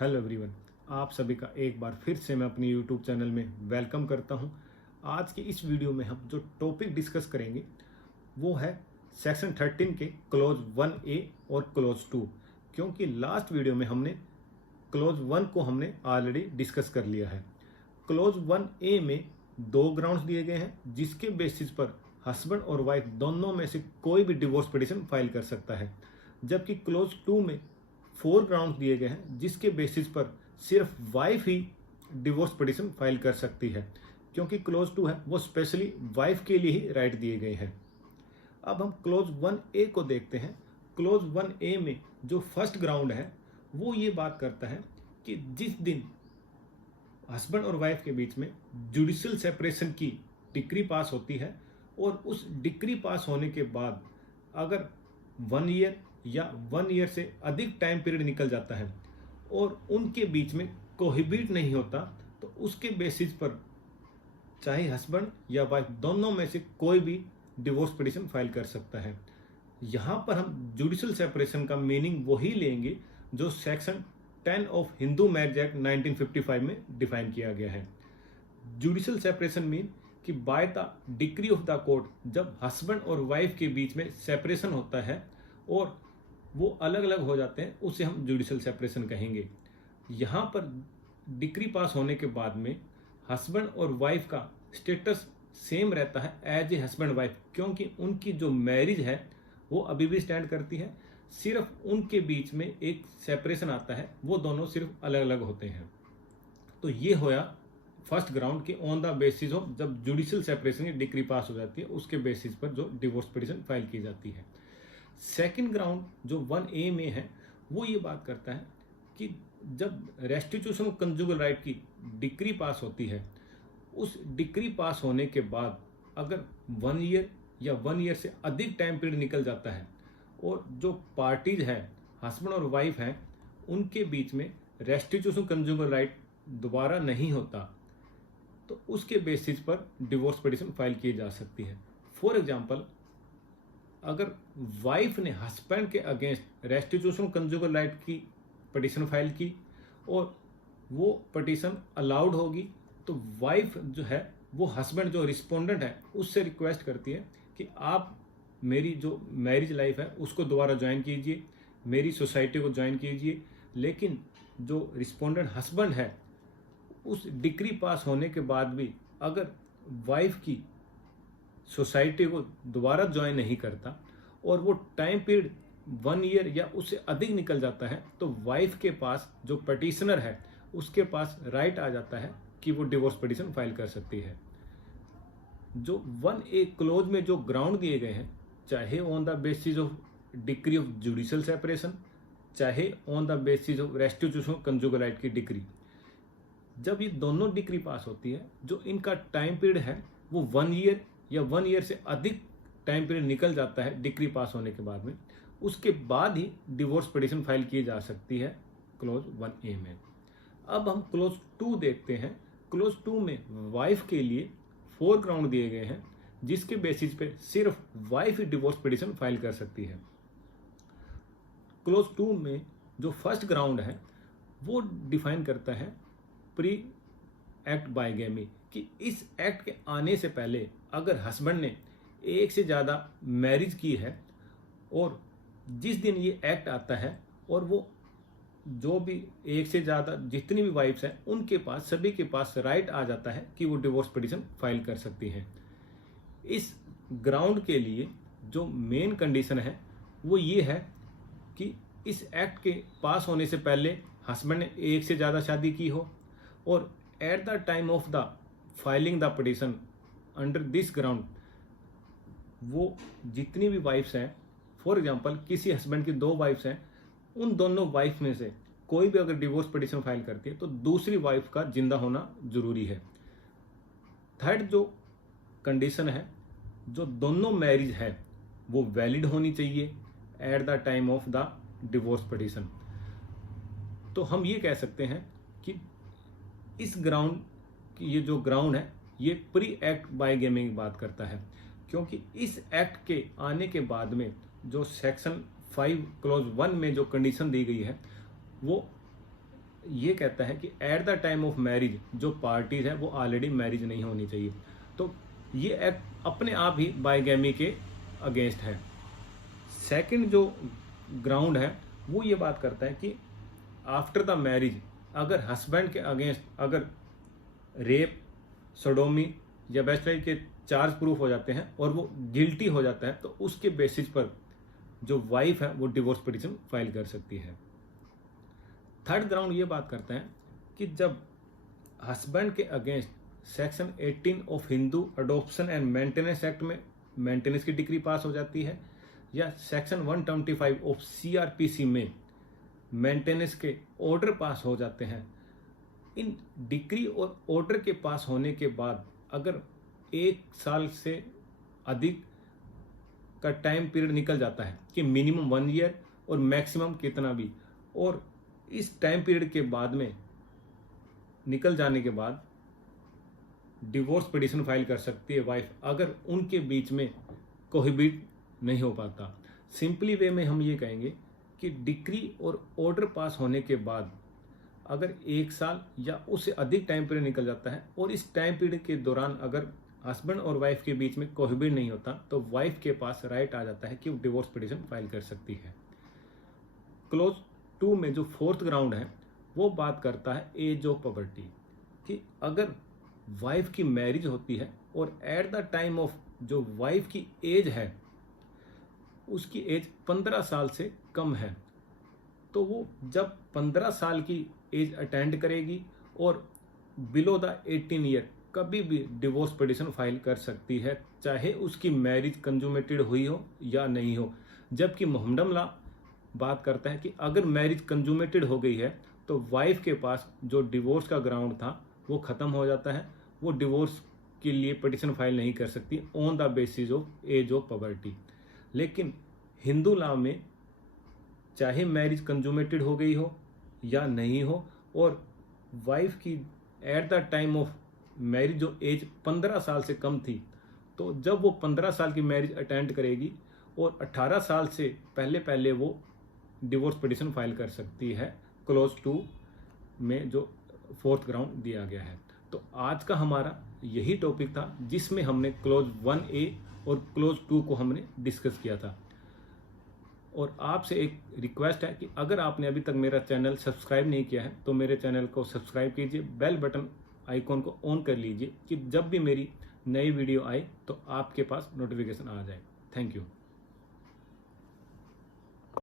Hello everyone, आप सभी का एक बार फिर से मैं अपने यूट्यूब चैनल में वेलकम करता हूं। आज की इस वीडियो में हम जो टॉपिक डिस्कस करेंगे वो है सेक्शन 13 के क्लोज 1A और क्लोज 2। क्योंकि लास्ट वीडियो में हमने क्लोज 1 को हमने ऑलरेडी डिस्कस कर लिया है। क्लोज 1A में दो ग्राउंड्स दिए गए हैं जिसके बेसिस पर हस्बैंड और वाइफ दोनों में से कोई भी डिवोर्स पिटीशन फाइल कर सकता है, जबकि क्लोज 2 में 4 ग्राउंड दिए गए हैं जिसके बेसिस पर सिर्फ वाइफ ही डिवोर्स पिटीशन फाइल कर सकती है, क्योंकि क्लोज 2 है वो स्पेशली वाइफ के लिए ही राइट दिए गए हैं। अब हम क्लोज 1A को देखते हैं। क्लोज 1A में जो फर्स्ट ग्राउंड है वो ये बात करता है कि जिस दिन हस्बैंड और वाइफ के बीच में जुडिशियल सेपरेशन की डिक्री पास होती है और उस डिक्री पास होने के बाद अगर 1 ईयर या 1 ईयर से अधिक टाइम पीरियड निकल जाता है और उनके बीच में कोहिबिट नहीं होता, तो उसके बेसिस पर चाहे हस्बैंड या वाइफ दोनों में से कोई भी डिवोर्स पिटीशन फाइल कर सकता है। यहाँ पर हम जुडिशियल सेपरेशन का मीनिंग वही लेंगे जो section 10 of Hindu marriage act 1955 में डिफाइन किया गया है। जुडिशियल सेपरेशन मीन कि by the decree of the court जब हस्बैंड और वाइफ के बीच में सेपरेशन होता है और वो अलग अलग हो जाते हैं, उसे हम जुडिशियल सेपरेशन कहेंगे। यहाँ पर डिक्री पास होने के बाद में हस्बैंड और वाइफ का स्टेटस सेम रहता है एज ए हस्बैंड वाइफ, क्योंकि उनकी जो मैरिज है वो अभी भी स्टैंड करती है। सिर्फ उनके बीच में एक सेपरेशन आता है, वो दोनों सिर्फ अलग अलग होते हैं। तो ये होया फर्स्ट ग्राउंड के ऑन द बेसिस ऑफ जब जुडिशियल सेपरेशन की डिक्री पास हो जाती है उसके बेसिस पर जो डिवोर्स पिटीशन फाइल की जाती है। सेकंड ग्राउंड जो 1A में है वो ये बात करता है कि जब रेस्टिट्यूशन ऑफ कंजुगल राइट की डिक्री पास होती है, उस डिक्री पास होने के बाद अगर 1 ईयर या 1 ईयर से अधिक टाइम पीरियड निकल जाता है और जो पार्टीज है हस्बैंड और वाइफ हैं उनके बीच में रेस्टिट्यूशन कंजुगल राइट दोबारा नहीं होता, तो उसके बेसिस पर डिवोर्स पिटीशन फाइल की जा सकती है। फॉर एग्जाम्पल, अगर वाइफ ने हस्बैंड के अगेंस्ट रेस्टिट्यूशन कंजुगल राइट की पिटीशन फाइल की और वो पिटीशन अलाउड होगी, तो वाइफ जो है वो हस्बैंड जो रिस्पोंडेंट है उससे रिक्वेस्ट करती है कि आप मेरी जो मैरिज लाइफ है उसको दोबारा ज्वाइन कीजिए, मेरी सोसाइटी को ज्वाइन कीजिए। लेकिन जो रिस्पोंडेंट हस्बैंड है उस डिक्री पास होने के बाद भी अगर वाइफ की सोसाइटी को दोबारा ज्वाइन नहीं करता और वो टाइम पीरियड 1 ईयर या उससे अधिक निकल जाता है, तो वाइफ के पास जो पिटीशनर है उसके पास राइट आ जाता है कि वो डिवोर्स पिटीशन फाइल कर सकती है। जो 1A क्लोज में जो ग्राउंड दिए गए हैं, चाहे on the basis of decree of judicial separation, चाहे on the basis of restitution conjugal right की डिक्री, जब ये दोनों डिक्री पास होती है जो इनका टाइम पीरियड है वो 1 ईयर या 1 ईयर से अधिक टाइम पीरियड निकल जाता है डिक्री पास होने के बाद में, उसके बाद ही डिवोर्स पिटीशन फाइल की जा सकती है क्लोज 1A में। अब हम क्लोज 2 देखते हैं। क्लोज 2 में वाइफ के लिए 4 ग्राउंड दिए गए हैं जिसके बेसिस पे सिर्फ वाइफ ही डिवोर्स पिटीशन फाइल कर सकती है। क्लोज 2 में जो फर्स्ट ग्राउंड है वो डिफाइन करता है प्री एक्ट बाइगेमी, कि इस एक्ट के आने से पहले अगर हस्बैंड ने एक से ज़्यादा मैरिज की है और जिस दिन ये एक्ट आता है और वो जो भी एक से ज़्यादा जितनी भी वाइफ्स हैं उनके पास सभी के पास राइट आ जाता है कि वो डिवोर्स पिटीशन फाइल कर सकती हैं। इस ग्राउंड के लिए जो मेन कंडीशन है वो ये है कि इस एक्ट के पास होने से पहले हस्बैंड ने एक से ज़्यादा शादी की हो और at the time of the filing the petition under this ground वो जितनी भी वाइफ्स हैं, फॉर एग्जांपल किसी हस्बैंड की 2 वाइफ्स हैं, उन दोनों वाइफ में से कोई भी अगर डिवोर्स पिटीशन फाइल करती है तो दूसरी वाइफ का जिंदा होना जरूरी है। थर्ड जो कंडीशन है, जो दोनों मैरिज है वो वैलिड होनी चाहिए at the time of the divorce petition. तो हम ये कह सकते हैं कि इस ग्राउंड की ये जो ग्राउंड है ये प्री एक्ट बाइगेमी की बात करता है, क्योंकि इस एक्ट के आने के बाद में जो सेक्शन 5 क्लॉज 1 में जो कंडीशन दी गई है वो ये कहता है कि at the time of marriage जो पार्टीज है वो ऑलरेडी मैरिज नहीं होनी चाहिए। तो ये एक्ट अपने आप ही बाइगैमी के अगेंस्ट है। सेकंड जो ग्राउंड है वो ये बात करता है कि आफ्टर द मैरिज अगर हस्बैंड के अगेंस्ट अगर रेप, सोडोमी या बेस्टराइज के चार्ज प्रूफ हो जाते हैं और वो गिल्टी हो जाता है, तो उसके बेसिस पर जो वाइफ है वो डिवोर्स पिटीशन फाइल कर सकती है। थर्ड ग्राउंड ये बात करता है कि जब हस्बैंड के against section 18 of Hindu adoption and maintenance act में मेंटेनेंस की डिक्री पास हो जाती है, या सेक्शन 125 ऑफ सीआरपीसी में मेंटेनेंस के ऑर्डर पास हो जाते हैं। इन डिक्री और ऑर्डर के पास होने के बाद अगर 1 साल से अधिक का टाइम पीरियड निकल जाता है कि मिनिमम 1 ईयर और मैक्सिमम कितना भी, और इस टाइम पीरियड के बाद में निकल जाने के बाद डिवोर्स पिटीशन फाइल कर सकती है वाइफ, अगर उनके बीच में कोहिबिट नहीं हो पाता। सिंपली वे में हम ये कहेंगे कि डिक्री और ऑर्डर पास होने के बाद अगर 1 साल या उससे अधिक टाइम पीरियड निकल जाता है और इस टाइम पीरियड के दौरान अगर हस्बैंड और वाइफ के बीच में कोहिबिट नहीं होता, तो वाइफ के पास राइट आ जाता है कि वो डिवोर्स पिटीशन फाइल कर सकती है। क्लोज 2 में जो फोर्थ ग्राउंड है वो बात करता है एज ऑफ पॉवर्टी, कि अगर वाइफ की मैरिज होती है और एट द टाइम ऑफ जो वाइफ की एज है उसकी एज 15 साल से कम है, तो वो जब 15 साल की एज अटेंड करेगी और बिलो द 18 ईयर कभी भी डिवोर्स पिटीशन फाइल कर सकती है, चाहे उसकी मैरिज कंजुमेटेड हुई हो या नहीं हो। जबकि मोहम्मडन लॉ बात करता है कि अगर मैरिज कंजुमेटेड हो गई है तो वाइफ के पास जो डिवोर्स का ग्राउंड था वो ख़त्म हो जाता है, वो डिवोर्स के लिए पिटीशन फाइल नहीं कर सकती on the basis of age of poverty. लेकिन हिंदू लॉ में चाहे मैरिज कंजुमेटेड हो गई हो या नहीं हो और वाइफ की at the time of marriage जो एज 15 साल से कम थी, तो जब वो 15 साल की मैरिज अटेंड करेगी और 18 साल से पहले पहले वो डिवोर्स पिटीशन फाइल कर सकती है। क्लोज 2 में जो फोर्थ ग्राउंड दिया गया है। तो आज का हमारा यही टॉपिक था जिसमें हमने क्लोज 1A और क्लोज 2 को हमने डिस्कस किया था। और आपसे एक रिक्वेस्ट है कि अगर आपने अभी तक मेरा चैनल सब्सक्राइब नहीं किया है तो मेरे चैनल को सब्सक्राइब कीजिए, बेल बटन आइकॉन को ऑन कर लीजिए कि जब भी मेरी नई वीडियो आए तो आपके पास नोटिफिकेशन आ जाए। Thank you.